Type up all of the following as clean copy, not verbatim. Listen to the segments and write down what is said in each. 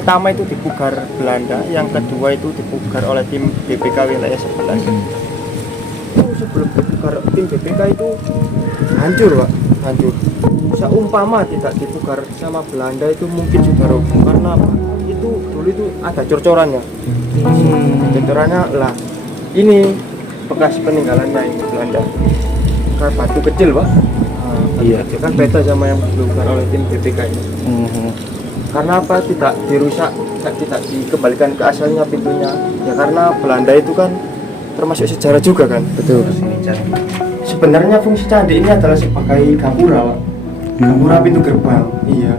pertama itu dipugar Belanda, yang kedua itu dipugar oleh tim BPK wilayah 11. Itu sebelum dipugar tim BPK itu hancur Pak, hancur. Seumpama tidak dipugar sama Belanda itu mungkin sudah roboh. Karena apa? Itu dulu itu ada cor-corannya. Cor-corannya lah, ini bekas peninggalannya ini Belanda. Kayak batu kecil Pak. Iya, kan beda sama yang dipugar oleh tim BPK ini. Karena apa tidak dirusak, tidak dikembalikan ke asalnya pintunya ya, karena Belanda itu kan termasuk sejarah juga kan. Betul. Sebenarnya fungsi candi ini adalah sebagai gapura Pak. Gapura pintu gerbang. Iya.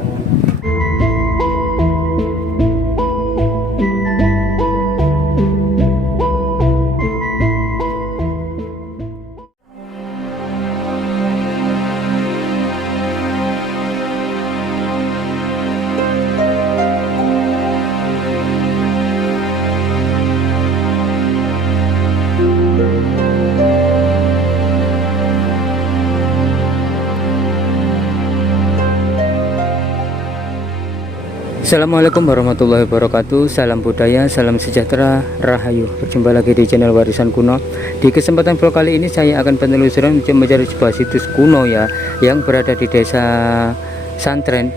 Assalamualaikum warahmatullahi wabarakatuh. Salam budaya, salam sejahtera, rahayu. Berjumpa lagi di channel Warisan Kuno. Di kesempatan vlog kali ini saya akan penelusuran mencari sebuah situs kuno ya, yang berada di desa Santren,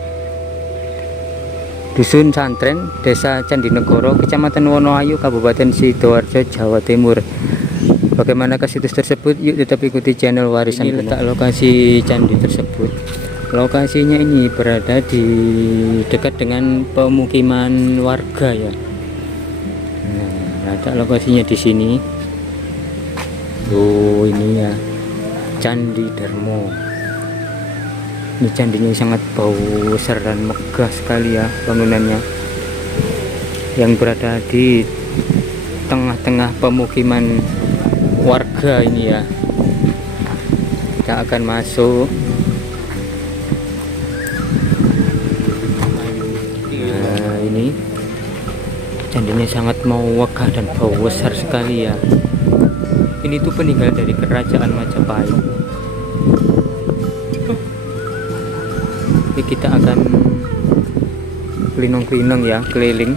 Dusun Santren, Desa Candinegoro, Kecamatan Wonoayu, Kabupaten Sidoarjo, Jawa Timur. Bagaimanakah situs tersebut? Yuk tetap ikuti channel Warisan Kuno. Letak lokasi candi tersebut. Lokasinya ini berada di dekat dengan pemukiman warga ya. Nah, ada lokasinya di sini. Oh, ini ya Candi Darmo. Ini candinya sangat bau besar dan megah sekali ya bangunannya, yang berada di tengah-tengah pemukiman warga ini ya. Kita akan masuk. Ini candinya sangat mewegah dan bau besar sekali ya. Ini tuh peninggalan dari kerajaan Majapahit. Jadi kita akan keliling ya, keliling.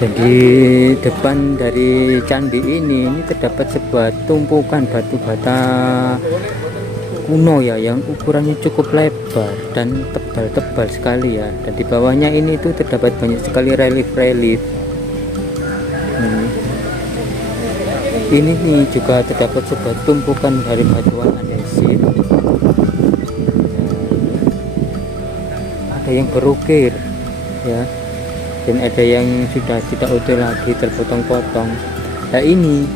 Dan di depan dari candi ini terdapat sebuah tumpukan batu bata kuno ya, yang ukurannya cukup lebar dan tebal-tebal sekali ya. Dan di bawahnya ini tuh terdapat banyak sekali relief-relief. Ini nih juga terdapat sebuah tumpukan dari batuan andesit. Ada yang berukir ya, dan ada yang sudah tidak utuh lagi, terpotong-potong. Nah, ini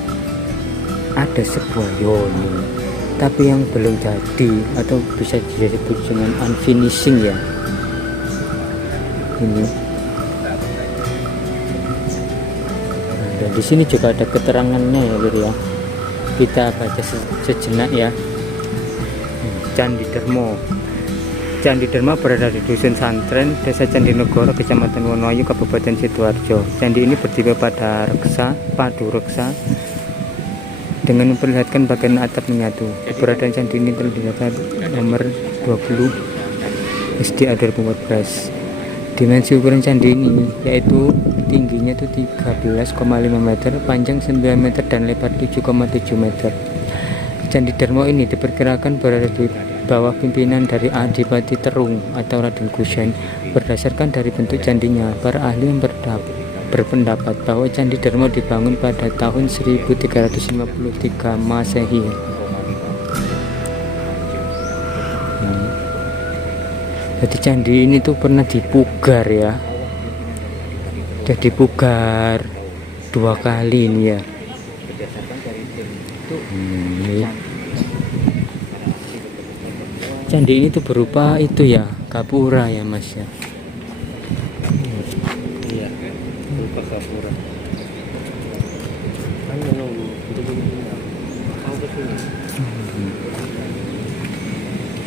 ada sebuah yoni tapi yang belum jadi, atau bisa disebut dengan unfinishing ya. Ini. Dan di sini juga ada keterangannya ya, Lur ya. Kita baca sejenak ya. Candi Darmo. Candi Darmo berada di Dusun Santren, Desa Candinegoro, Kecamatan Wonoayu, Kabupaten Sidoarjo. Candi ini berdiri pada padu reksa dengan memperlihatkan bagian atap menyatu. Keberadaan candi ini telah dinyatakan nomor 20 SDA 2014. Dimensi ukuran candi ini yaitu tingginya itu 13,5 meter, panjang 9 meter dan lebar 7,7 meter. Candi Darmo ini diperkirakan berada di bawah pimpinan dari Adipati Terung atau Raden Kusen. Berdasarkan dari bentuk candinya, para ahli yang berpendapat bahwa Candi Darmo dibangun pada tahun 1353 Masehi. Jadi candi ini tuh pernah dipugar ya. Sudah dipugar 2 kali ini ya. Candi ini tuh berupa itu ya, gapura ya Mas ya.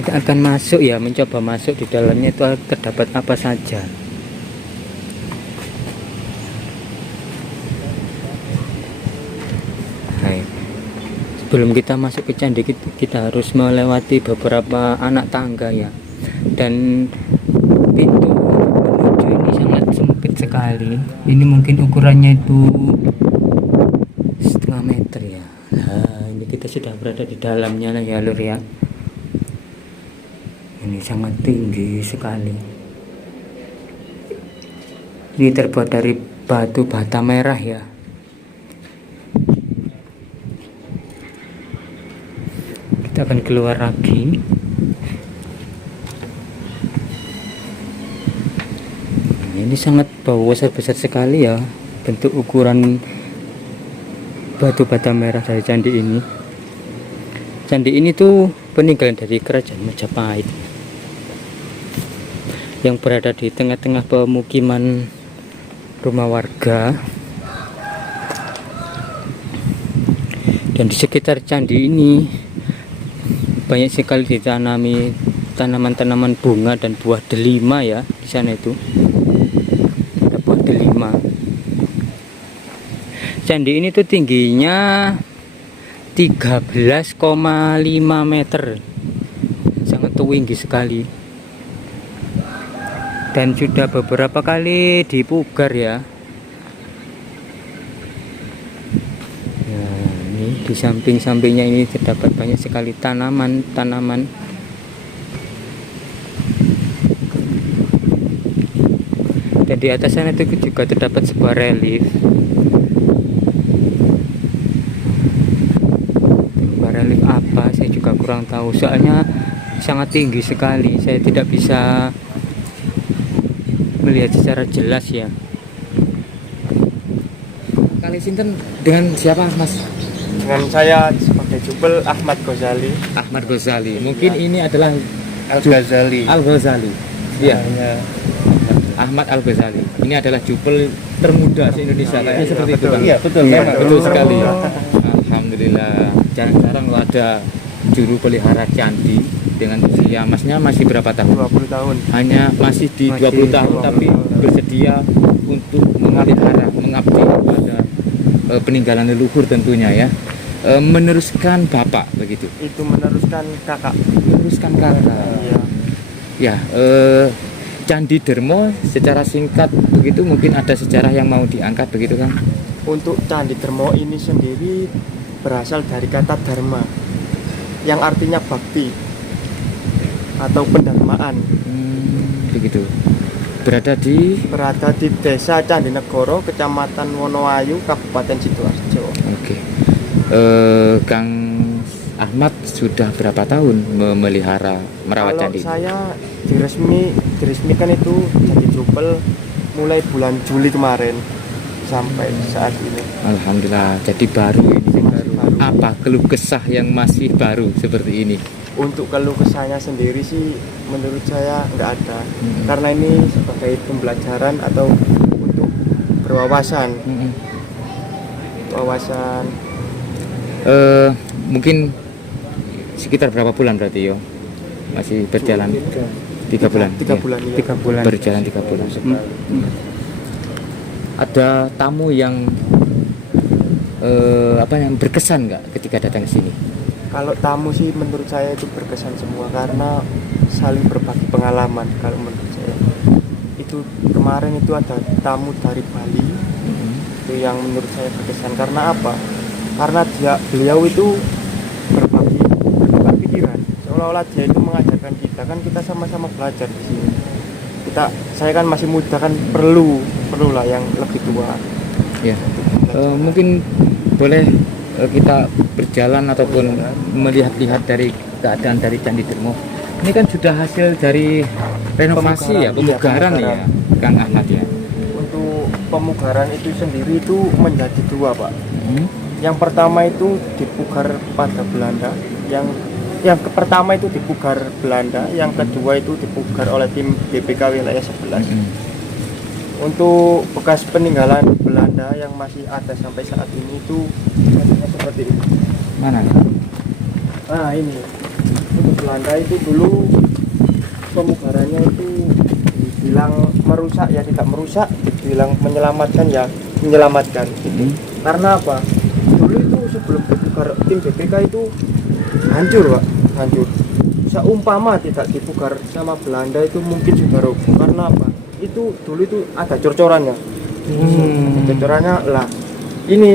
Kita akan masuk ya, mencoba masuk di dalamnya. Itu terdapat apa saja. sebelum kita masuk ke candi kita harus melewati beberapa anak tangga ya, dan pintu menuju ini sangat sempit sekali. Ini mungkin ukurannya itu 1,5 meter ya. Nah, ini kita sudah berada di dalamnya lah ya lur ya. Ini sangat tinggi sekali. Ini terbuat dari batu bata merah ya. Kita akan keluar lagi. Ini sangat besar sekali ya, bentuk ukuran batu bata merah dari candi ini. Candi ini tuh peninggalan dari kerajaan Majapahit yang berada di tengah-tengah pemukiman rumah warga. Dan di sekitar candi ini banyak sekali ditanami tanaman-tanaman bunga dan buah delima ya. Di sana itu ada buah delima. Candi ini tuh tingginya 13,5 meter, sangat tinggi sekali, dan sudah beberapa kali dipugar ya. Nah, ini di samping-sampingnya ini terdapat banyak sekali tanaman-tanaman. Dan di atas sana itu juga terdapat sebuah relief. Relief apa saya juga kurang tahu, soalnya sangat tinggi sekali, saya tidak bisa melihat secara jelas ya. Kali sinten dengan siapa Mas? Dengan saya sebagai jubel Ahmad Ghazali. Ahmad Ghazali. Mungkin ini adalah Al-Ghazali. Al-Ghazali. Iya. Ya. Ahmad Al-Ghazali. Ini adalah jubel termuda se-Indonesia. Kayaknya seperti itu Bang. Iya, betul. Iya, Betul. betul sekali. Alhamdulillah. Jarang-jarang lo ada juru pelihara candi dengan usia Masnya masih berapa tahun? 20 tahun. Hanya masih di 20 tahun 20 tapi tahun. bersedia untuk memelihara, mengabdi pada peninggalan leluhur tentunya ya. Meneruskan bapak begitu. Itu meneruskan kakak. Meneruskan kakak. Iya. Ya, Candi Dermo secara singkat begitu, mungkin ada sejarah yang mau diangkat begitu kan? Untuk Candi Dermo ini sendiri berasal dari kata dharma yang artinya bakti atau pendharmaan. Begitu. Berada di Desa Candinegoro, Kecamatan Wonoayu, Kabupaten Sidoarjo. Oke. Kang Ahmad sudah berapa tahun memelihara merawat Kalau candi? saya diresmikan itu jadi jubel mulai bulan Juli kemarin sampai saat ini. Alhamdulillah, jadi baru ini. Masih baru. Apa keluh kesah yang masih baru seperti ini? Untuk keluh kesahnya sendiri sih menurut saya nggak ada, karena ini sebagai pembelajaran atau untuk berwawasan. Wawasan. Mungkin sekitar berapa bulan berarti yo? Masih berjalan 3 bulan. 3 Iya. bulan. Iya. 3 bulan. Berjalan 3 bulan. Ada tamu yang yang berkesan nggak ketika datang ke sini? Kalau tamu sih menurut saya itu berkesan semua karena saling berbagi pengalaman. Kalau menurut saya itu kemarin itu ada tamu dari Bali itu yang menurut saya berkesan. Karena apa? Karena beliau itu berbagi pikiran, seolah-olah dia itu mengajarkan kita sama-sama belajar di sini. Saya kan masih muda, kan perlu lah yang lebih tua. Ya, mungkin boleh kita berjalan ataupun melihat-lihat dari keadaan dari Candi Dermo. Ini kan sudah hasil dari renovasi ya, pemugaran ya, Kang Ahmad ya. Untuk pemugaran itu sendiri itu menjadi 2, Pak. Yang pertama itu dipugar pada Belanda, yang pertama itu dipugar Belanda, yang kedua itu dipugar oleh tim BPK wilayah 11. Untuk bekas peninggalan Belanda yang masih ada sampai saat ini itu bentuknya seperti ini. Mana? Nah ini, untuk Belanda itu dulu pemugarannya itu dibilang merusak ya tidak merusak, dibilang menyelamatkan ya menyelamatkan. Karena apa? dulu itu sebelum dipugar tim BPK itu hancur Pak, hancur. Seumpama tidak dipugar sama Belanda itu mungkin sudah roboh. Karena apa? Itu dulu itu ada cor-corannya. Cor-corannya lah. Ini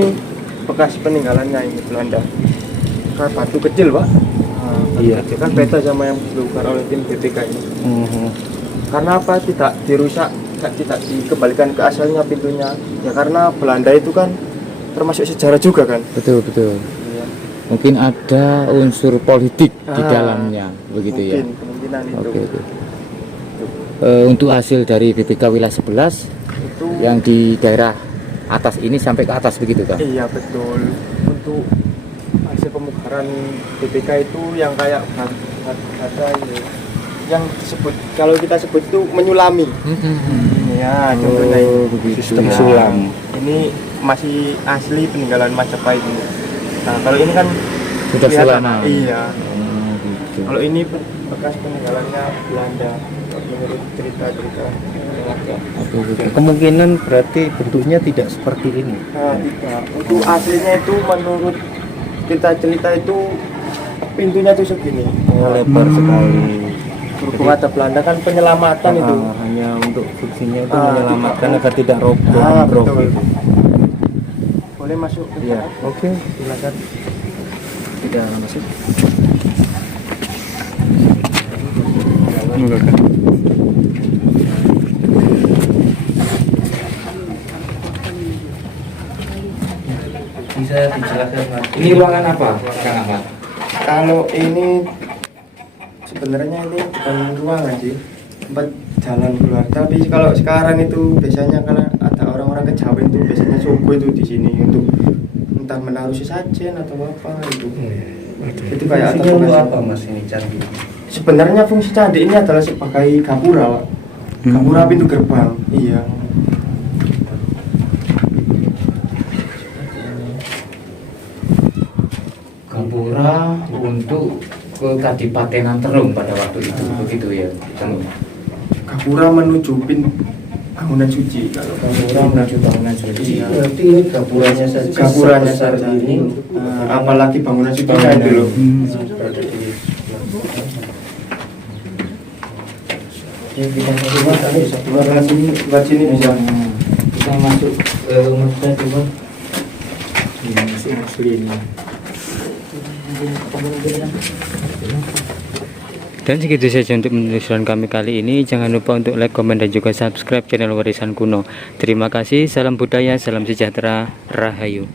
bekas peninggalannya ini Belanda. Kayak batu kecil Pak. Iya. Kecil kan beda sama yang dipugar oleh tim BPK ini. Karena apa? Tidak dirusak, tidak dikembalikan ke asalnya pintunya. Ya karena Belanda itu kan termasuk sejarah juga kan. Betul. Iya. Mungkin ada unsur politik di dalamnya, begitu ya. Mungkin kemungkinan itu. Oke. Untuk hasil dari BPK wilayah 11 Itu yang di daerah atas ini sampai ke atas begitu kan? iya betul. Untuk hasil pemugaran BPK itu yang kayak ada ini yang disebut, kalau kita sebut itu menyulami. Ya, contohnya ini begitu. Sistem Ya, sulam. Ini masih asli peninggalan Majapahit ini. Nah, kalau ini kan Sudah kelihatan, sulaman. iya. Gitu. Kalau ini bekas peninggalannya Belanda menurut cerita-cerita warga. Oke. Kemungkinan berarti bentuknya tidak seperti ini. Nah, tidak. Untuk aslinya itu menurut cerita-cerita itu pintunya tuh segini. Lebar sekali. Berhubung ada Belanda kan penyelamatan itu. Hanya untuk fungsinya itu Ah, menyelamatkan tidak. agar tidak roboh. Betul. Boleh masuk ke Iya, dalam? oke. Silakan. Tidak masuk. Bisa dijelaskan Mas? Ini ruangan apa, Kang Ahmad? Kalau ini sebenarnya ini bukan ruangan sih, tempat jalan keluar. Tapi kalau sekarang itu biasanya karena ada orang-orang kejawen itu biasanya suku itu di sini untuk entah menaruh sesajen atau apa itu. Itu kayak Fungsinya untuk bekas- apa Mas ini candi? Sebenarnya fungsi candi ini adalah sebagai gapura, Pak. Gapura pintu gerbang. Iya. Gapura untuk ke Kadipatenan Terung pada waktu itu, begitu ya. Gapura menuju bangunan suci. Kalau Gapura menuju bangunan suci. Iya. Berarti ini gapuranya saja. Gapuranya sebesar saja ini. apalagi bangunan suci itu loh. Berada di kita masuk Mas, tadi bisa keluar Keluar sini, buat sini bisa. kita masuk ke masjid coba. Masuk ini. Dan segitu saja untuk penelusuran kami kali ini. Jangan lupa untuk like, komen, dan juga subscribe channel Warisan Kuno. Terima kasih, salam budaya, salam sejahtera, Rahayu.